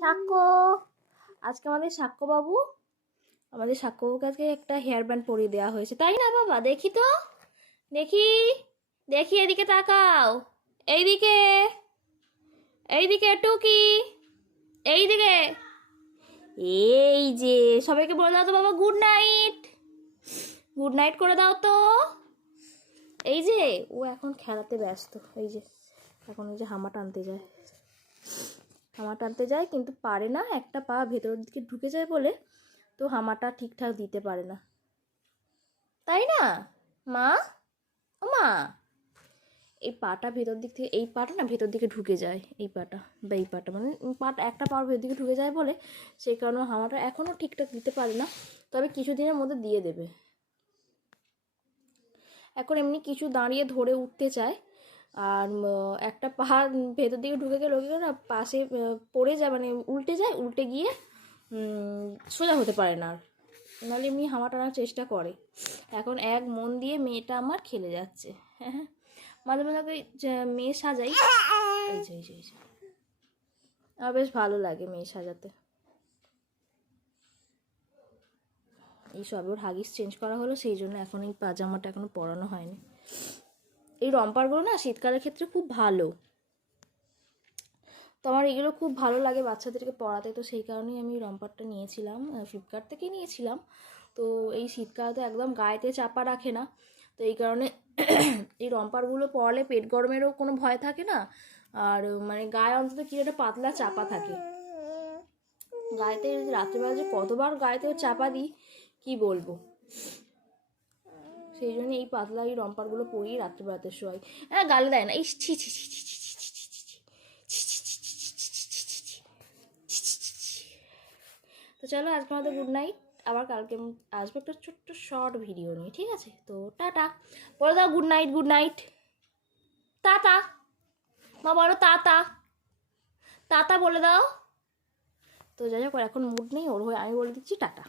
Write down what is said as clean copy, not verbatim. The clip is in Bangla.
সাক্ষ্য, আজকে আমাদের সাক্ষ্যবাবুকে আজকে একটা হেয়ার ব্যান্ড পরিয়ে দেওয়া হয়েছে, তাই না বাবা? দেখি তো, দেখি দেখি, এদিকে তাকাও, এইদিকে এইদিকে টুকি, এইদিকে। এই যে সবাইকে বলে দাও তো বাবা গুড নাইট, গুড নাইট করে দাও তো। এই যে ও এখন খেলাতে ব্যস্ত, এই যে এখন ওই যে হামা টানতে যায় কিন্তু পারে না, একটা পা ভেতরের দিকে ঢুকে যায় বলে তো হামাটা ঠিকঠাক দিতে পারে না, তাই না মা? ও মা, এই পাটা ভেতর দিক থেকে, এই পাটা না ভেতর দিকে ঢুকে যায়, এই পাটা বা এই পাটা মানে পাটা একটা পাওয়ার ভেতর দিকে ঢুকে যায় বলে সেই কারণে হামাটা এখনও ঠিকঠাক দিতে পারে না, তবে কিছুদিনের মধ্যে দিয়ে দেবে। এখন এমনি কিছু দাঁড়িয়ে ধরে উঠতে চায়, আর একটা পাহাড় ভেতর দিকে ঢুকে গেলে না পাশে পড়ে যায়, মানে উল্টে গিয়ে সোজা হতে পারে না, আর নাহলে এমনি হামা টানার চেষ্টা করে। এখন এক মন দিয়ে মেয়েটা আমার খেলে যাচ্ছে। হ্যাঁ হ্যাঁ, মাঝে মাঝে মেয়ে সাজাই, এই যে আমার বেশ ভালো লাগে মেয়ে সাজাতে। এই সবে ওর হাগিস চেঞ্জ করা হলো, সেই জন্য এখন এই পাজামাটা এখনো পরানো হয়নি। এই রম্পারগুলো না শীতকালের ক্ষেত্রে খুব ভালো, তো আমার এগুলো খুব ভালো লাগে বাচ্চাদেরকে পরাতে, তো সেই কারণেই আমি রম্পারটা নিয়েছিলাম, ফ্লিপকার্ট থেকে নিয়েছিলাম। তো এই শীতকালে তো একদম গায়েতে চাপা রাখে না, তো এই কারণে এই রম্পারগুলো পরালে পেট গরমেরও কোনো ভয় থাকে না, আর মানে গায়ে অন্তত কি একটা পাতলা চাপা থাকে। গায়েতে রাত্রেবেলা যে কতবার গায়েতেও চাপা দিই কি বলবো, সেই জন্য এই পাতলা এই রম্পারগুলো পরিয়ে রাত্রেবেলাতে শোয়াই। হ্যাঁ, গালে দেয় না, এই ছি ছি ছি ছি ছি ছি ছি ছি। তো চলো আজকে আমাদের গুড নাইট, আবার কালকে আসবো একটা ছোট্ট শর্ট ভিডিও নিয়ে, ঠিক আছে? তো টাটা, বলে দাও good night, good night, tata মা, বলো টাটা, টাটা বলে দাও। তো যাই হোক, এখন মুড নেই ওর হয়ে, আমি বলে দিচ্ছি টাটা।